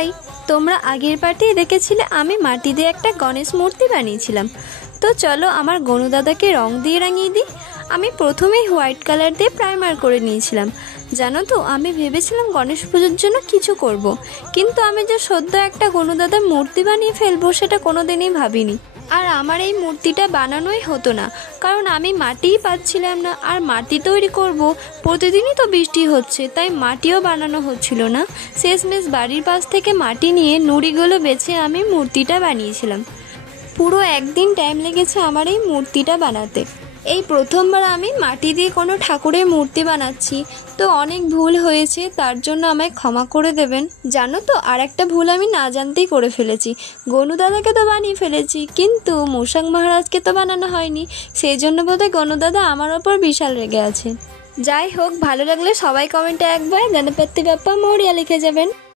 High, তোমরা আগের party দেখেছিলে আমি মাটি দিয়ে একটা গণেশ মূর্তি বানিয়েছিলাম। তো চলো আমার গনু দাদাকে রং দিয়ে রাঙিয়ে দিই। আমি প্রথমেই হোয়াইট কালার দিয়ে প্রাইমার করে নিয়েছিলাম। জানো তো, আমি ভেবেছিলাম গণেশ পুজোর জন্য কিছু করব, কিন্তু আমি যে সদ্য একটা গনু দাদার মূর্তি বানিয়ে ফেলবো সেটা কোনোদিনই ভাবিনি। আর আমার এই মূর্তিটা বানানোই হতো না, কারণ আমি মাটিই পাচ্ছিলাম না। আর মাটি তৈরি করব, প্রতিদিনই তো বৃষ্টি হচ্ছে, তাই মাটিও বানানো হচ্ছিল না। শেষমেশ বাড়ির পাশ থেকে মাটি নিয়ে নুড়িগুলো বেছে আমি মূর্তিটা বানিয়েছিলাম। পুরো একদিন টাইম লেগেছে আমার এই মূর্তিটা বানাতে। এই প্রথমবার আমি মাটি দিয়ে কোনো ঠাকুরের মূর্তি বানাচ্ছি, তো অনেক ভুল হয়েছে, তার জন্য আমায় ক্ষমা করে দেবেন। জানো তো, আর একটা ভুল আমি না জানতেই করে ফেলেছি। গনু দাদাকে তো বানিয়ে ফেলেছি, কিন্তু মূষক মহারাজকে তো বানানো হয়নি। সেই জন্য বোধহয় গনু দাদা আমার ওপর বিশাল রেগে আছে। যাই হোক, ভালো লাগলে সবাই কমেন্টে একবার গণপতি বাপ্পা মৌরিয়া লিখে যাবেন।